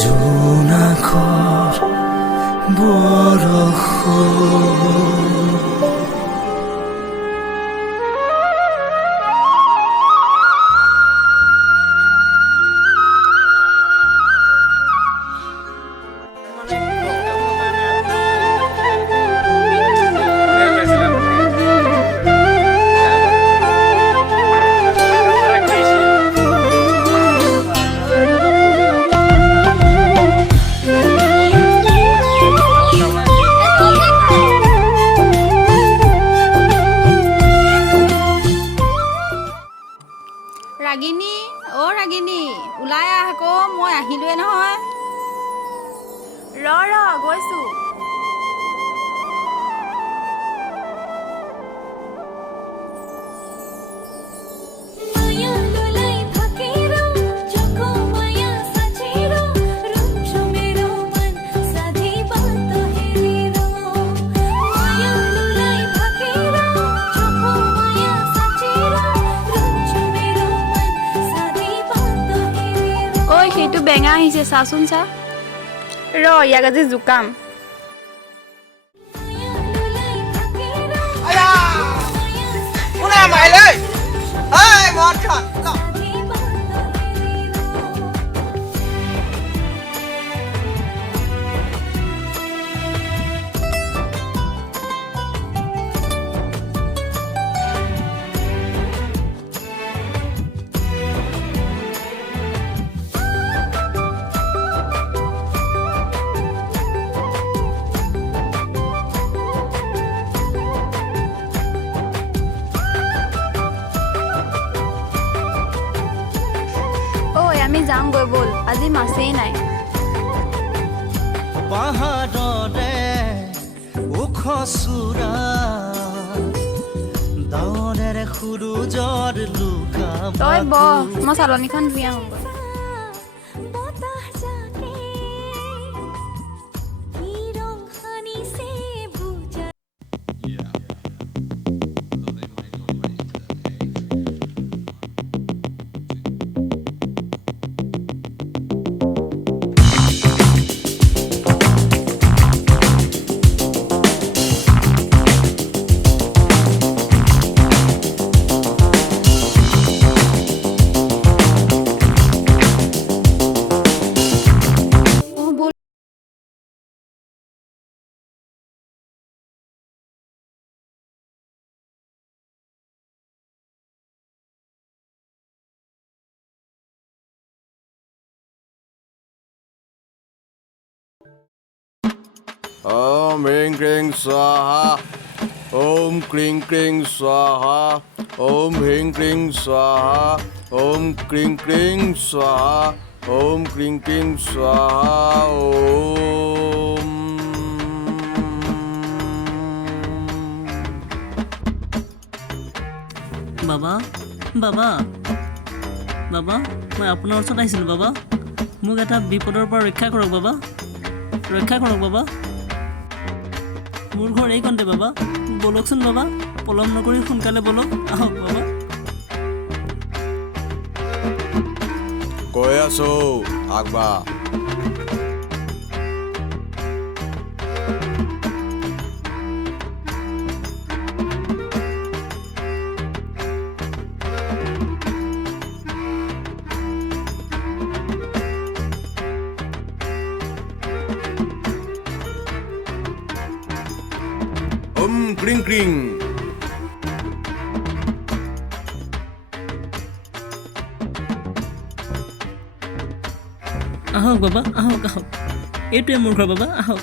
জোনাকৰ বৰষুণ ৰাগিনী অ ৰাগিনী ওলাই আহ আকৌ মই আহিলোৱে নহয় ৰ গৈছো সেইটো বেঙা আহিছে চাচোন চা ইয়াক আজি জোকাম আমি যামগৈ বল আজি মাছেই নাই পাহাৰৰে ওখ চূড়া ডাৱৰেৰে সূৰুজৰ লুকা তই বহ মই চালনীখন ধুই আহোঁগৈ Om Hring Kring Swaha. Om Kring Kring Swaha. Om Hring Kring Swaha. Om Kring Kring Swaha. Om Kring Kring Swaha. Om. বাবা বাবা বাবা মই আপোনাৰ ওচৰত আহিছিলোঁ বাবা মোক এটা বিপদৰ পৰা ৰক্ষা কৰক বাবা বাবা মোৰ ঘৰ এইকণতে বাবা বলকচোন বাবা পলম নকৰি সোনকালে বলক আহক বাবা কৈ আছো আগবা Kring kring. আহক বাবা আহক এইটোৱে মোৰ ঘৰ বাবা আহক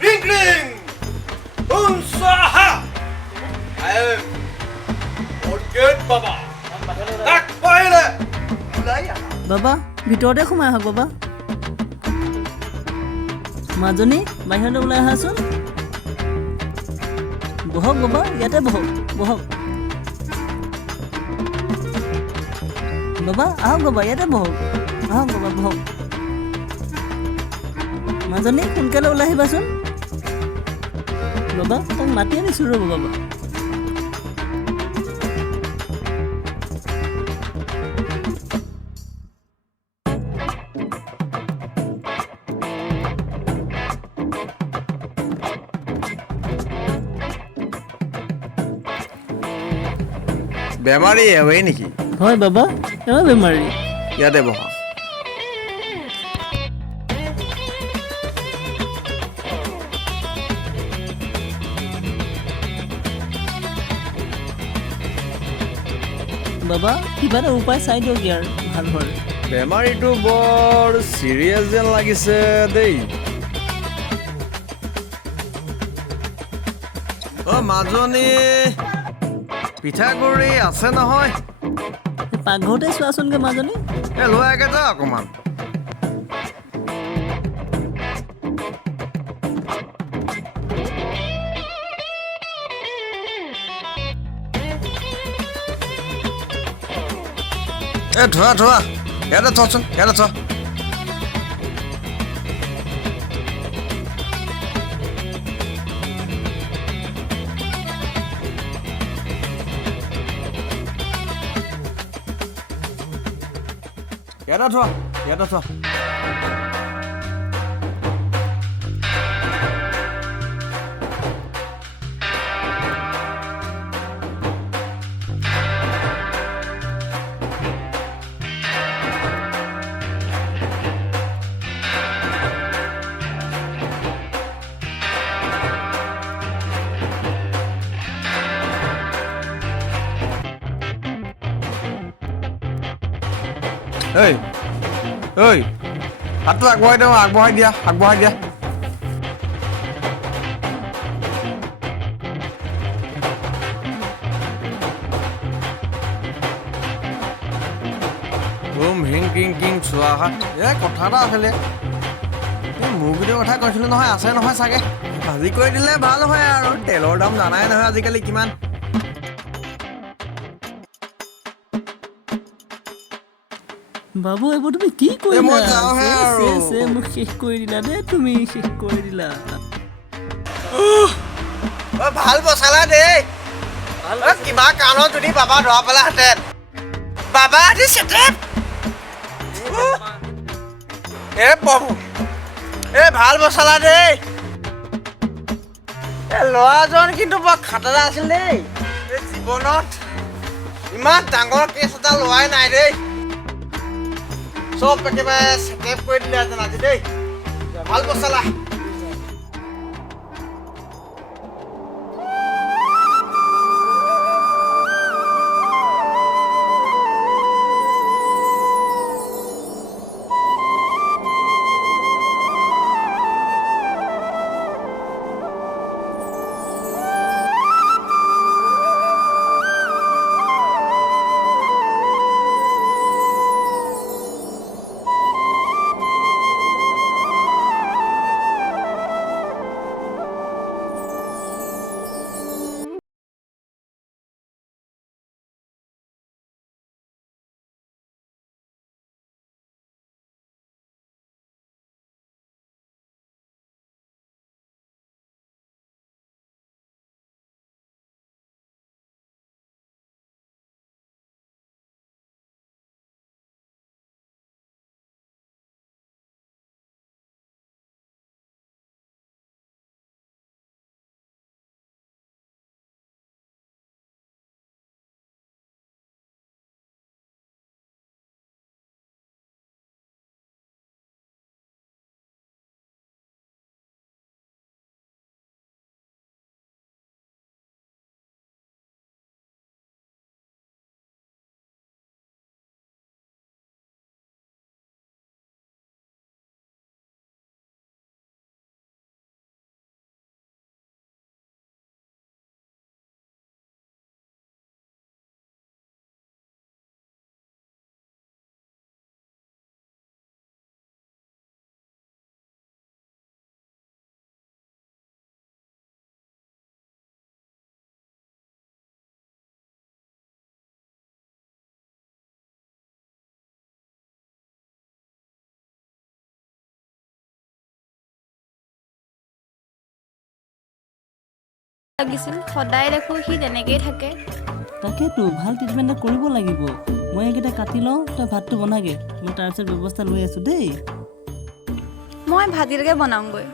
Kring kring. Unsaha. I am forget Baba. Tak paile. বাবা ভিতৰতে সোমাই আহক বাবা মাজনী বাহিৰলৈ ওলাই আহাচোন বহক বাবা ইয়াতে বহক বাবা আহক বাবা ইয়াতে বহক বাবা বহক মাজনী সোনকালে ওলাই আহিবাচোন বাবা তাক মাতি আনিছোঁ ৰ'ব বাবা বেমাৰী এৱেই নেকি হয় বাবা এবাৰ বেমাৰী ইয়াতে বহা বাবা কিবা এটা উপায় চাই দিয়ক ইয়াৰ ভাল হোৱাৰ বেমাৰীটো বৰ চিৰিয়াছ যেন লাগিছে দেই মাজনী পিঠাগুৰি আছে নহয় পাকঘৰতে চোৱাচোনগৈ মাজনী লৈ আগে যা অকণমান ধোৱা ইয়াতে থচোন ইয়াতে থ ইয়াতে থোৱা ঐ হাতটো আগবঢ়াই দিয়া হিং কিং চোৱা কথা এটা আছিলে মুৰ্গীটোৰ কথা কৈছিলো নহয় আছে নহয় চাগে ভাজি কৰি দিলে ভাল হয় আৰু তেলৰ দাম জানাই নহয় আজিকালি কিমান বাবু এইবোৰ তুমি কি কৰিলা মোক শেষ কৰি দিলা দেই তুমি শেষ কৰি দিলা ভাল বচালা দেই কিবা কাৰণত যদি বাবা ধৰা পেলাহেঁতেন বাবা ভাল বচালা দেই ল'ৰাজন কিন্তু বৰ খাটাৰা আছিল দেই জীৱনত ইমান ডাঙৰ কেছ এটা লোৱাই নাই দেই চব একেবাৰে চেটেপ কৰি দিলেহেঁতেন আজি দেই ভাল বচালা লাগিছিল সদায় দেখো সি তেনেকেই থাকে তাকেতো ভাল ট্ৰিটমেণ্ট কৰিব লাগিব মই এইকেইটা কাটি লওঁ তই ভাতটো বনাগে মই তাৰপিছত ব্যৱস্থা লৈ আছোঁ দেই মই ভাজিলৈকে বনাওঁগৈ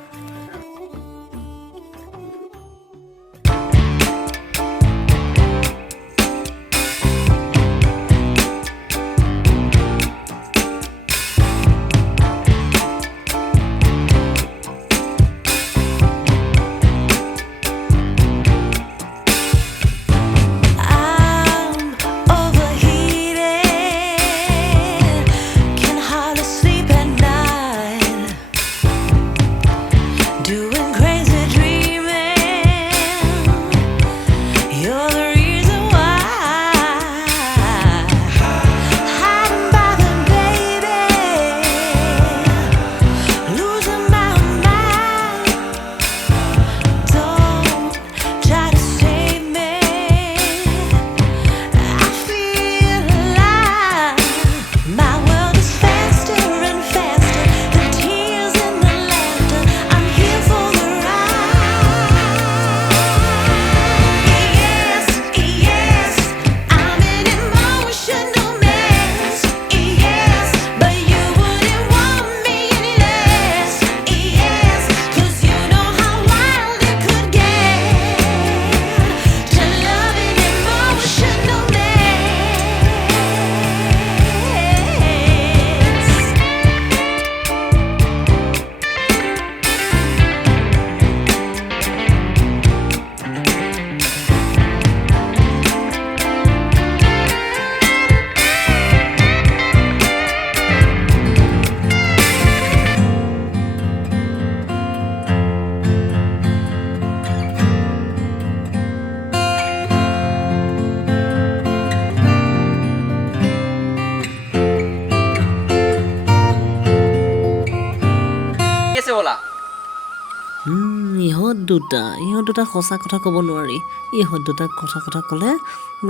ইহঁত দুটা সঁচা কথা ক'ব নোৱাৰি। ইহঁত দুটাক কথা ক'লে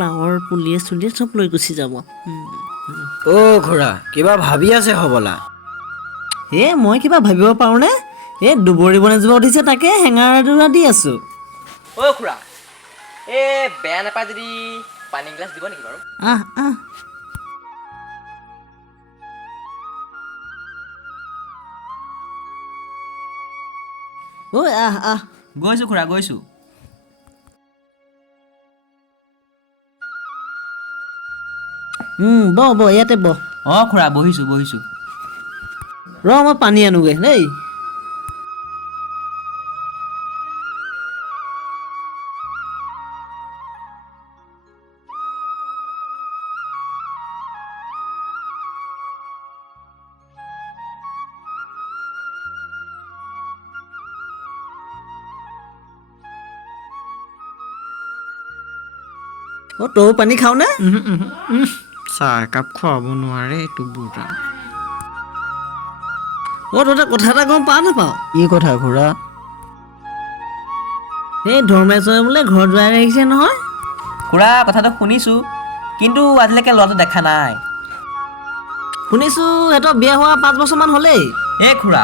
গাঁৱৰ পুলিয়ে চুলিয়ে চব লৈ গুচি যাব। অ' খুৰা কিবা ভাবি আছে হ'বলা। মই কিবা ভাবিব পাৰোঁনে? দুবৰি বন এজোপা উঠিছে তাকে হেঙাৰ এডৰা দি আছোঁ। অ' খুৰা বেয়া নাপায় যদি পানী গিলাচ দিব নেকি বাৰু? আহ ঐ আহ গৈছোঁ খুৰা গৈছোঁ। বহ ইয়াতে বহ। অঁ খুৰা বহিছোঁ ৰ মই পানী আনোগৈ দেই। তয়ো পানী খাওঁনে? চাহ একাপ খুৱাব নোৱাৰে এইটো বুঢ়া। তহঁতে কথা এটা গম পাৱ নাপাৱ? কি কথা খুৰা? ধৰ্মেশ্বৰে বোলে ঘৰ যোৱাই আহিছে নহয়। খুৰা কথাটো শুনিছোঁ, কিন্তু আজিলৈকে ল'ৰাটো দেখা নাই। শুনিছোঁ সিহঁতৰ বিয়া হোৱা 5 বছৰমান হ'লেই। খুৰা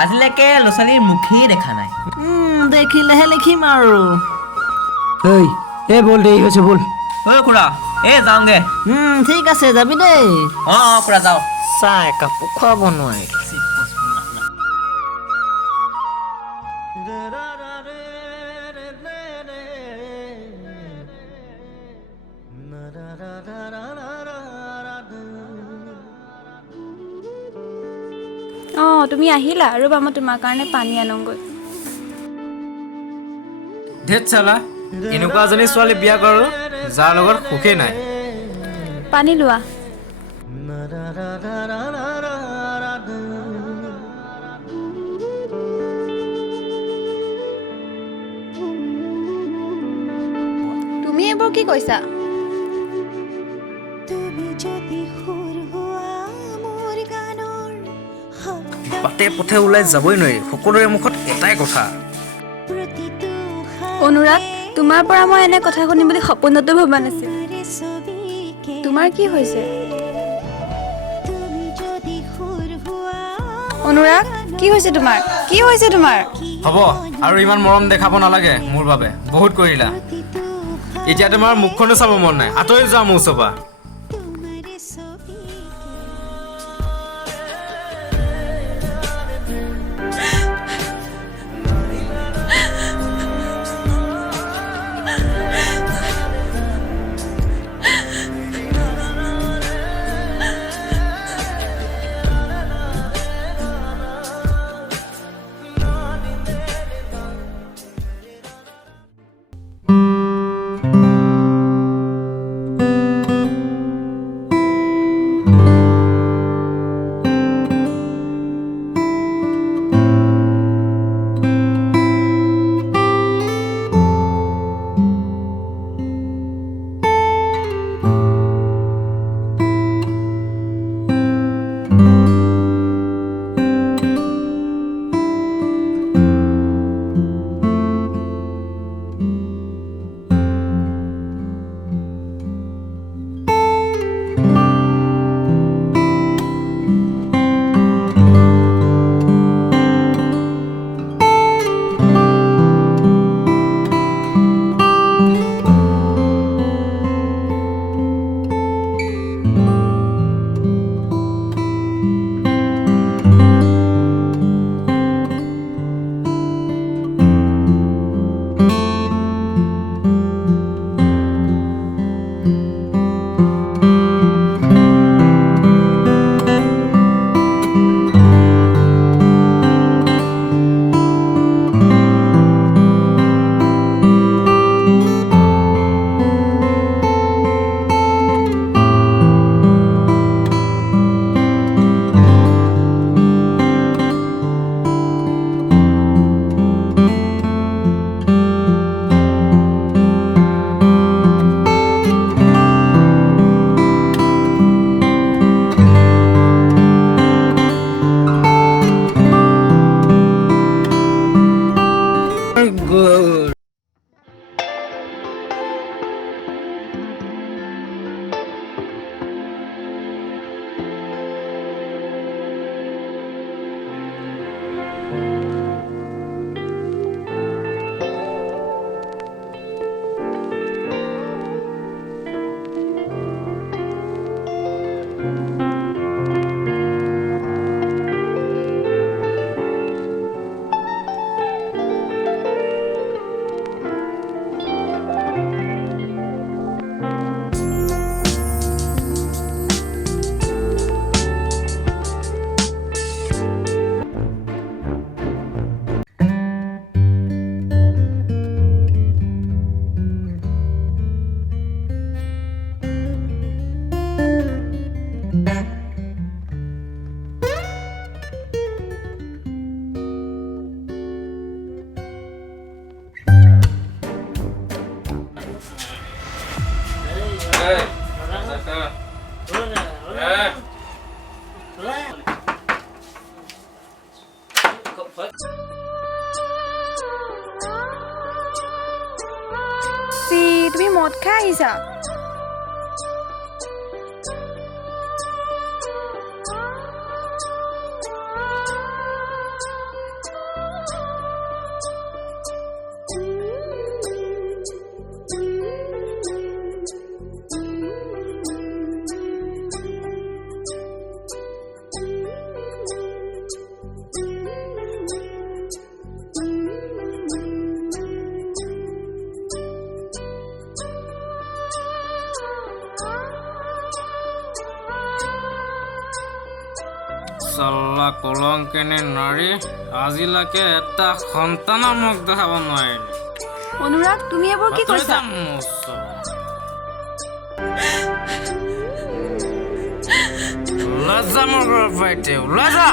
আজিলৈকে ল'ৰা ছোৱালীৰ মুখেই দেখা নাই। দেখিলেহে লিখিম আৰু। ব'ল দেৰি হৈছে ব'ল। খুৰা যাওঁগে। ঠিক আছে যাবি দেই। অঁ খুৰা যাওঁ। চাহ একাপো খুৱাব নোৱাৰে। তুমি আহিলা? ৰ'বা মই তোমাৰ কাৰণে পানী আনোগৈ। ধেৎ চালা, এনেকুৱা এজনী ছোৱালী বিয়া কৰোঁ যাৰ লগত সুখেই নাই। পানী লোৱা। তুমি এইবোৰ কি কৈছা? বাটে পথে ওলাই যাবই নোৱাৰি, সকলোৰে মুখত এটাই কথা। অনুৰাগ, তোমাৰ পৰা মই এনে কথা শুনিম বুলি সপোনতো ভবা নাছিলো। তোমাৰ কি হৈছে? অনুৰাগ, কি হৈছে তোমাৰ? হ'ব আৰু ইমান মৰম দেখাব নালাগে মোৰ বাবে, বহুত কৰিলা। এতিয়া তোমাৰ মুখখনো চাব মন নাই, আঁতৰি যোৱা মোৰ ওচৰৰ পৰা। তুমি মদ খাই আহিছা চাল্লা কলংকেনে নাৰী আজিলৈকে এটা সন্তানৰ মুখ দেখাব নোৱাৰিলে অনুৰাগ তুমি এইবোৰ কি কৈছা লজ্জা মোৰ ঘৰৰ পৰা এতিয়া ওলাই যা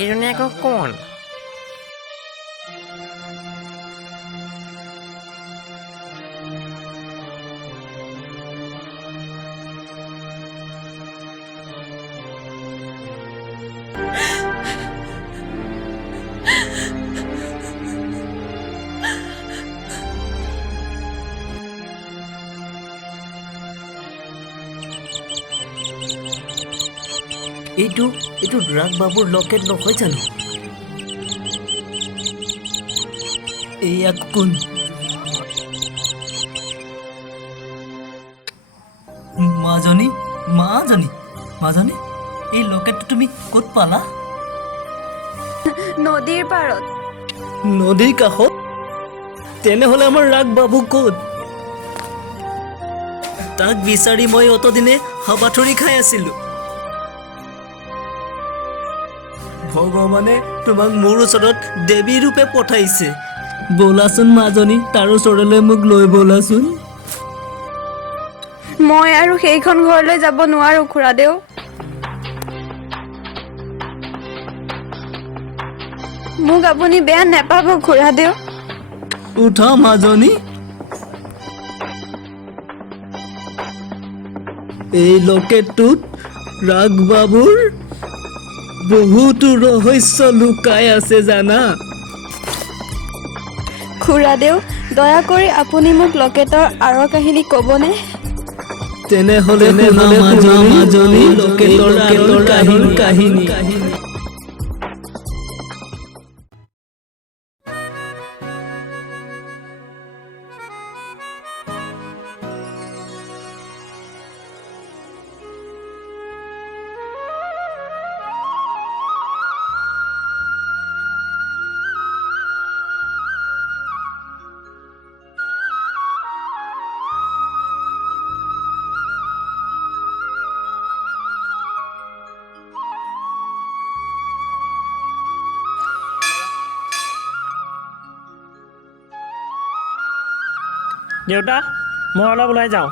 এইজনী আকৌ কোন এইটো ৰাগ বাবুৰ লকেট নহয় জানো এয়া কোন মাজনী এই লকেটটো তুমি ক'ত পালা নদীৰ পাৰত নদীৰ কাষত তেনেহ'লে আমাৰ ৰাগ বাবু ক'ত তাক বিচাৰি মই অতদিনে হাবাথৰি খাই আছিলোঁ ভগৱানে তোমাক মোৰ ওচৰত দেৱী ৰূপে পঠাইছে ব'লাচোন মাজনী তাৰ ওচৰলৈ মোক লৈ ব'লাচোন মই আৰু সেইখন ঘৰলৈ যাব নোৱাৰো খুৰাদেউ মোক আপুনি বেয়া নেপাব খুৰাদেউ উঠা মাজনী এই লকেটটোত ৰাগ বাবুৰ বহুতো ৰহস্য লুকাই আছে জানা খুৰাদেউ দয়া কৰি আপুনি মোক লকেটৰ আঁৰৰ কাহিনী ক'বনে তেনেহ'লে মাজনী লকেটৰ কাহিনী দেউতা মই অলপ ওলাই যাওঁ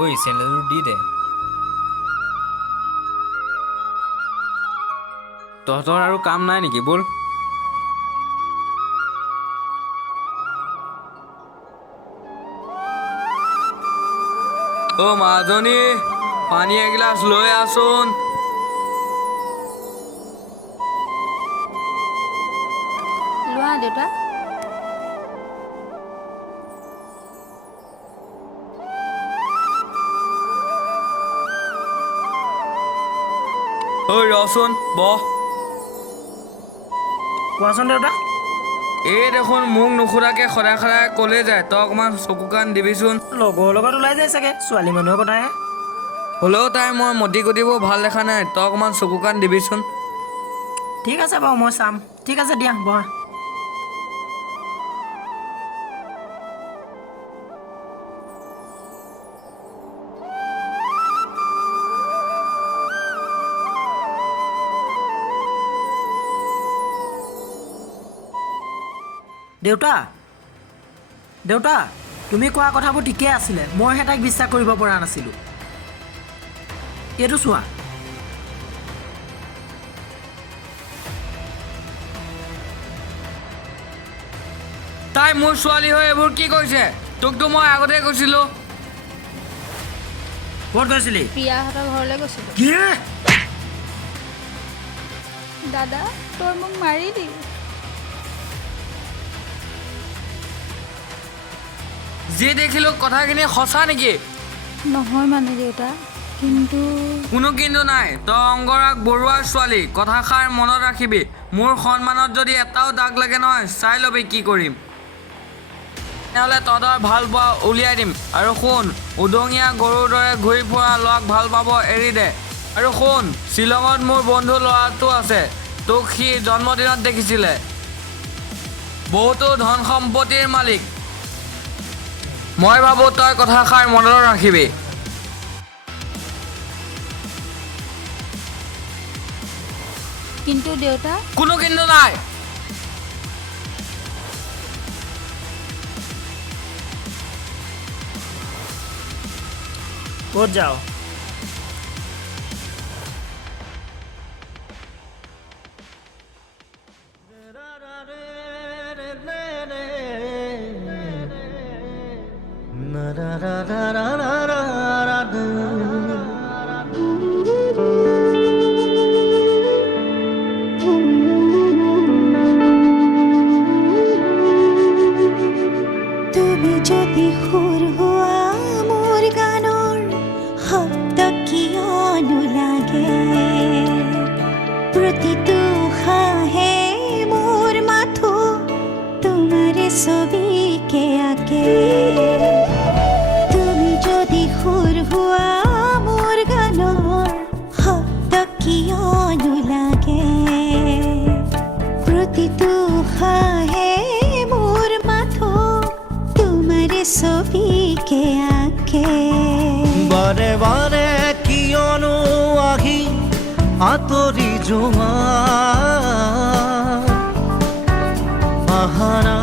ঐ চেণ্ডেলযোৰ দি দে। তহঁতৰ আৰু কাম নাই নেকি? ব'ল। অ' মাজনী, পানী এগিলাচ লৈ আছোন। লোৱা দেউতা। ঐ ৰচোন, বহ। কোৱাচোন দেউতা। এই দেখোন মোক নুসুধাকে সদায় সদায় ক'লে যায়, তই অকণমান চকু কাণ দিবিচোন। লগৰ লগত ওলাই যায় চাগে, ছোৱালী মানুহৰ কথাহে। হ'লেও তাই মই মতি গতিবোৰ ভাল দেখা নাই, তই অকণমান চকু কাণ দিবিচোন। ঠিক আছে বাৰু, মই চাম। ঠিক আছে দিয়া, বহা। দেউতা, দেউতা, তুমি কোৱা কথাবোৰ ঠিকেই আছিলে, মইহে তাইক বিশ্বাস কৰিব পৰা নাছিলোঁ। এইটো চোৱা। তাই মোৰ ছোৱালী হৈ এইবোৰ কি কৰিছে? তোকতো মই আগতে কৈছিলোঁ। ক'ত গৈছিলি? প্ৰিয়াহঁতৰ ঘৰলৈ গৈছিলোঁ। কি? দাদা, তই মোক মাৰিলি। যি দেখিলোঁ কথাখিনি সঁচা নেকি? নহয় মানে দেউতা, কিন্তু কোনো কিন্তু নাই। তই অংগৰাগ বৰুৱাৰ ছোৱালী, কথাষাৰ মনত ৰাখিবি। মোৰ সন্মানত যদি এটাও দাগ লাগে নহয়, চাই ল'বি কি কৰিম। তেনেহ'লে তহঁতৰ ভাল পোৱা উলিয়াই দিম। আৰু শুন, উদঙীয়া গৰুৰ দৰে ঘূৰি ফুৰা ল'ৰাক ভাল পাব এৰি দে। আৰু শুন, শ্বিলঙত মোৰ বন্ধু ল'ৰাটো আছে, তোক সি জন্মদিনত দেখিছিলে। বহুতো ধন সম্পত্তিৰ মালিক। মই ভাবোঁ তই কথাষাৰ মনত ৰাখিবি। কিন্তু দেউতা, কোনো কিন্তু নাই। ক'ত যাওঁ? তুমি যদি সুৰ হোৱা মোৰ গানৰ শব্দ কিয়নো লাগে, প্ৰতিটো উশাহে মোৰ মাথো তোমাৰে ছবিকে আঁকে। তুমি যদি সুৰ হোৱা মোৰ গানৰ শব্দ কিয়নো লাগে, প্ৰতিটো উশাহে মোৰ মাথো তোমাৰে ছবিকে আঁকে। বাৰে বাৰে কিয়নো আহি আঁতৰি যোৱা, আহাৰা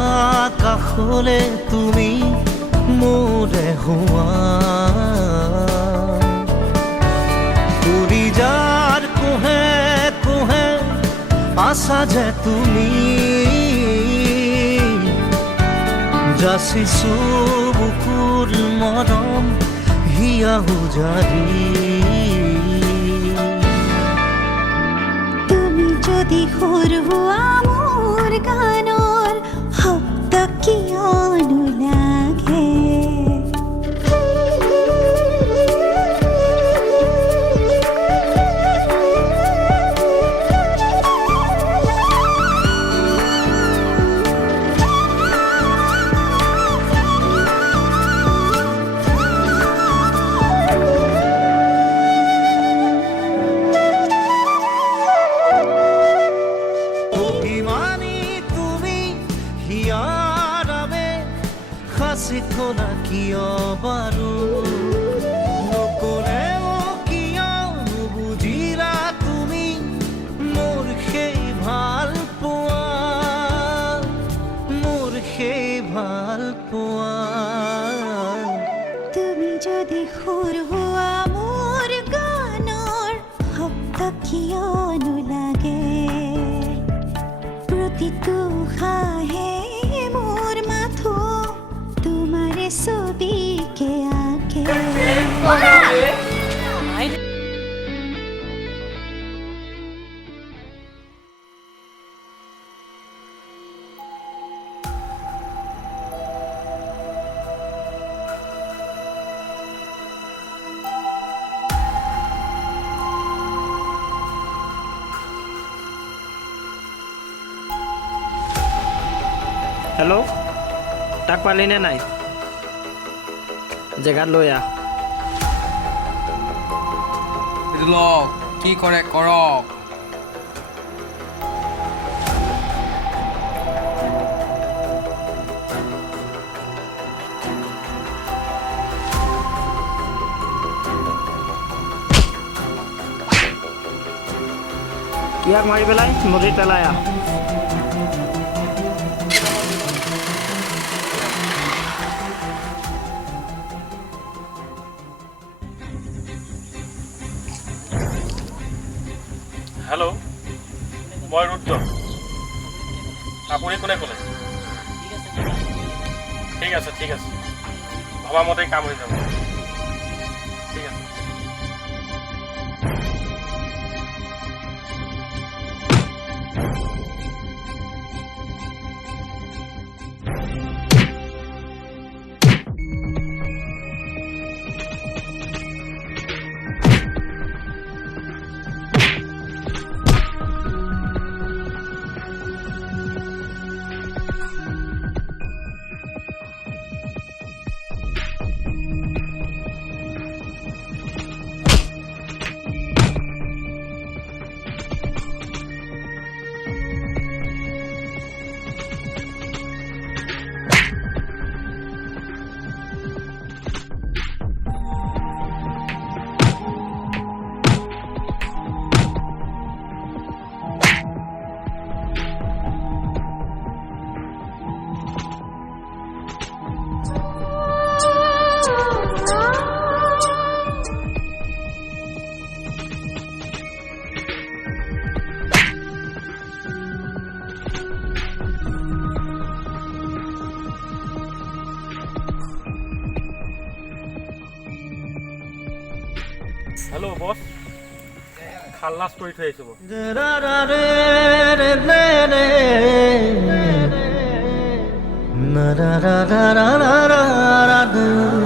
কাষলে তুমি মোৰে হোৱা। উৰি যাৰ কোহে কোহে আছা যে তুমি, যাচিছো বুকুৰ মৰম হিয়া উজাৰি। তুমি যদি সুৰ হোৱা মোৰ গানৰ শব্দ কিয়নো লাগে। অভিমানী তুমি সুৰ হোৱা মোৰ গানৰ শব্দ কিয়নো লাগে প্ৰতিটো উশাহে মোৰ মাথো তোমাৰে ছবিকে আঁকে হেল্ল' তাক পালিনে নাই জেগাত লৈ আহ লওক কি কৰে কৰক ইয়াক মাৰি পেলাই নদীত পেলাই আহ হেল্ল' মই ৰুদ্ৰ আপুনি কোনে ক'লে ঠিক আছে ভবামতেই কাম হৈ যাব ঠিক আছে হেল্ল' বছ খালাছ কৰি থৈ আহিছোঁ Na-da-da-da-da-da-da-da.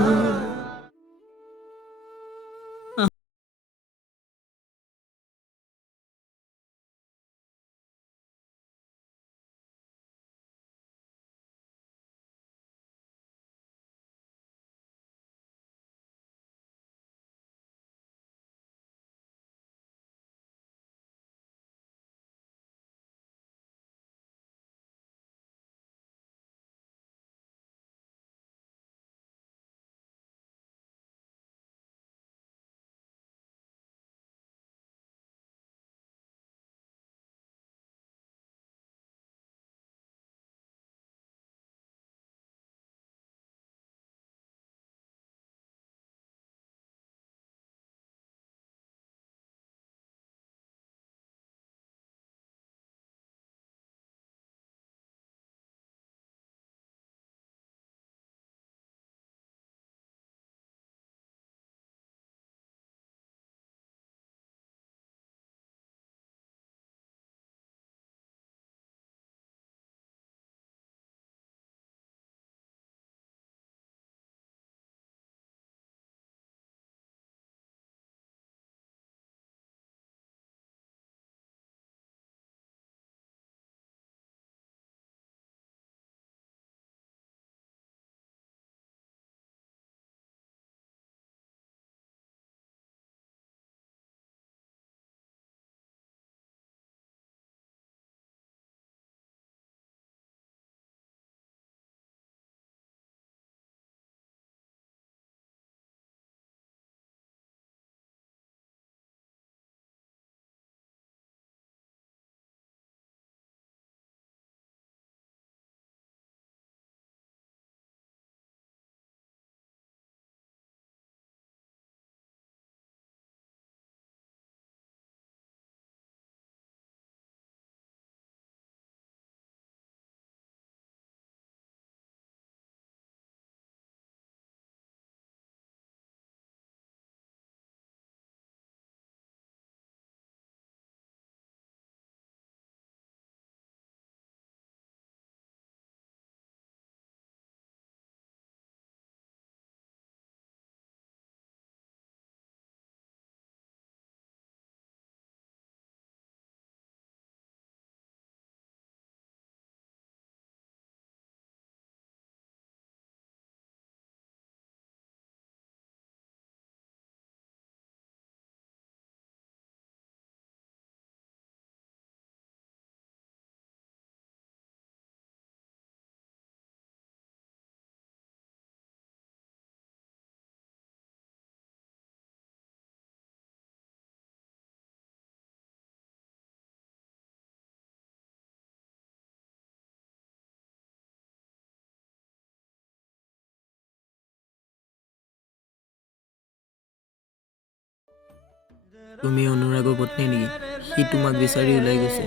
তুমি অনুৰাগৰ পত্নী নেকি? সি তোমাক বিচাৰি ওলাই গৈছে।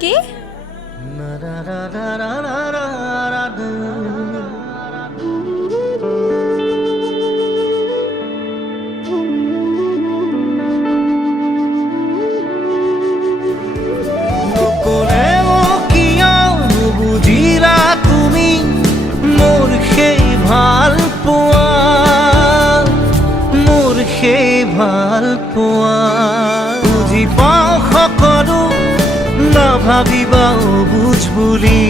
কি? নকলেও কিয় বুজিলা তুমি মোৰ সেই ভাল পোৱা, মোৰ সেই ভাল পোৱা। বুজি পাওঁ সকলো নাভাবিবা অবুজ বুলি।